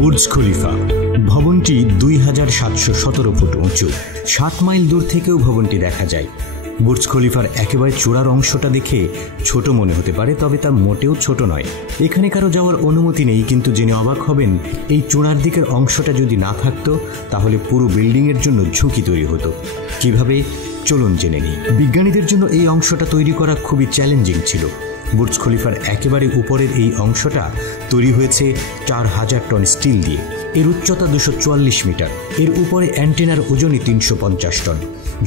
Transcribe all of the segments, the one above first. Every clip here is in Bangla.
বুর্জ খলিফা ভবনটি 2717 ফুট উঁচু। 7 মাইল দূর থেকেও ভবনটি দেখা যায়। বুর্জ খলিফার একেবারে চূড়ার অংশটা দেখে ছোট মনে হতে পারে, তবে তা মোটেও ছোট নয়। এখানে কারো যাওয়ার অনুমতি নেই, কিন্তু জেনে অবাক হবেন এই চূড়ার দিকের অংশটা যদি না থাকতো তাহলে পুরো বিল্ডিং এর জন্য ঝুঁকি তৈরি হতো। কিভাবে, চলুন জেনে নিই। বিজ্ঞানীদের জন্য এই অংশটা তৈরি করা খুবই চ্যালেঞ্জিং ছিল। বুর্জ খলিফার একেবারে উপরের এই অংশটা তৈরি হয়েছে 4000 টন স্টিল দিয়ে। এর উচ্চতা 244 মিটার। এর উপরে অ্যান্টেনার ওজনই 350 টন।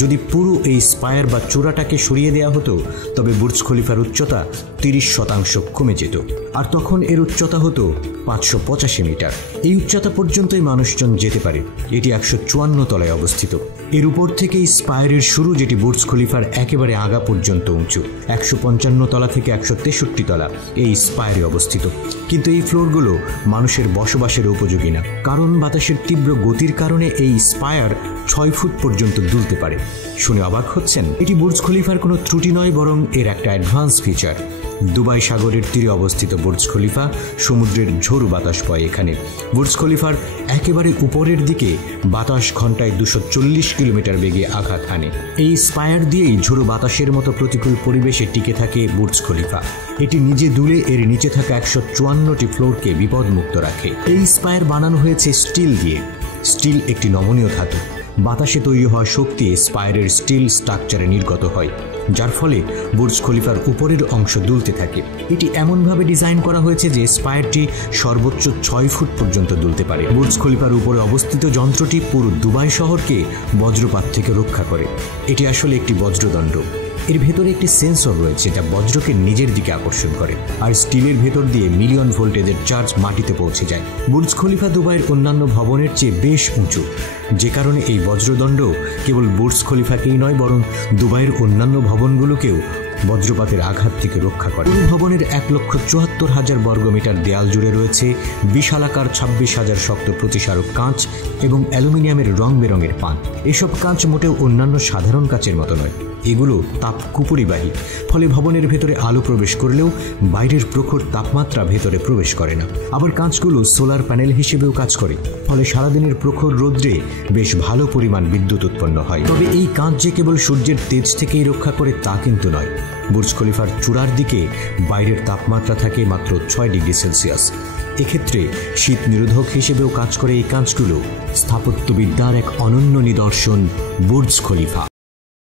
যদি পুরো এই স্পায়ার বা চূড়াটাকে সরিয়ে দেওয়া হতো তবে বুর্জ খলিফার উচ্চতা 30% কমে যেত, আর তখন এর উচ্চতা হতো 585 মিটার। এই উচ্চতা পর্যন্তই মানুষজন যেতে পারে। এটি 154 তলায় অবস্থিত। এর উপর থেকেই স্পায়ারের শুরু, যেটি বুর্জ খলিফার একেবারে আগা পর্যন্ত উঁচু। 155 তলা থেকে 163 তলা এই স্পায়ারে অবস্থিত। কিন্তু এই ফ্লোরগুলো মানুষের বসবাসের উপযোগী না, কারণ বাতাসের তীব্র গতির কারণে এই স্পায়ার 6 ফুট পর্যন্ত দুলতে পারে। শুনে অবাক হচ্ছেন? এটি বুর্জ খলিফার কোনো ত্রুটি নয়, বরং এর একটা অ্যাডভান্স ফিচার। দুবাই সাগরের তীরে অবস্থিত বুর্জ খলিফা, সমুদ্রের ঝোড়ো বাতাস বয় এখানে। বুর্জ খলিফার একেবারে উপরের দিকে বাতাস ঘন্টায় 240 কিলোমিটার বেগে আঘাত হানে। এই স্পায়ার দিয়েই ঝোড়ো বাতাসের মতো প্রতিকূল পরিবেশে টিকে থাকে বুর্জ খলিফা। এটি নিজে দুলে এর নিচে থাকা 154টি ফ্লোরকে বিপদমুক্ত রাখে। এই স্পায়ার বানানো হয়েছে স্টিল দিয়ে। স্টিল একটি নমনীয় ধাতু। বাতাসে তৈরি হওয়া শক্তি স্পায়ারের স্টিল স্ট্রাকচারে নির্গত হয়, যার ফলে বুর্জ খলিফার উপরের অংশ দুলতে থাকে। এটি এমনভাবে ডিজাইন করা হয়েছে যে স্পায়ারটি সর্বোচ্চ 6 ফুট পর্যন্ত দুলতে পারে। বুর্জ খলিফার উপরে অবস্থিত যন্ত্রটি পুরো দুবাই শহরকে বজ্রপাত থেকে রক্ষা করে। এটি আসলে একটি বজ্রদণ্ড। এর ভেতরে একটি সেন্সর রয়েছে যা বজ্রকে নিজের দিকে আকর্ষণ করে, আর স্টিলের ভেতর দিয়ে মিলিয়ন ভোল্টেজের চার্জ মাটিতে পৌঁছে যায়। বুর্জ খলিফা দুবাইয়ের অন্যান্য ভবনের চেয়ে বেশ উঁচু, যে কারণে এই বজ্রদণ্ড কেবল বুর্জ খলিফাকেই নয়, বরং দুবাইয়ের অন্যান্য ভবনগুলোকেও বজ্রপাতের আঘাত থেকে রক্ষা করে। এই ভবনের 1,74,000 বর্গমিটার দেয়াল জুড়ে রয়েছে বিশালাকার 26,000 শক্ত প্রতিসারক কাঁচ এবং অ্যালুমিনিয়ামের রং বেরঙের পাত। এসব কাঁচ মোটেও অন্যান্য সাধারণ কাঁচের মতো নয়। এগুলো তাপ কুপরিবাহী, ফলে ভবনের ভেতরে আলো প্রবেশ করলেও বাইরের প্রখর তাপমাত্রা ভেতরে প্রবেশ করে না। আবার কাঁচগুলো সোলার প্যানেল হিসেবেও কাজ করে, ফলে সারাদিনের প্রখর রোদ্রে বেশ ভালো পরিমাণ বিদ্যুৎ উৎপন্ন হয়। তবে এই কাঁচ যে কেবল সূর্যের তেজ থেকেই রক্ষা করে তা কিন্তু নয়। বুর্জ খলিফার চূড়ার দিকে বাইরের তাপমাত্রা থাকে মাত্র 6 ডিগ্রি সেলসিয়াস। এক্ষেত্রে শীত নিরোধক হিসেবেও কাজ করে এই কাঁচগুলো। স্থাপত্যবিদ্যার এক অনন্য নিদর্শন বুর্জ খলিফা।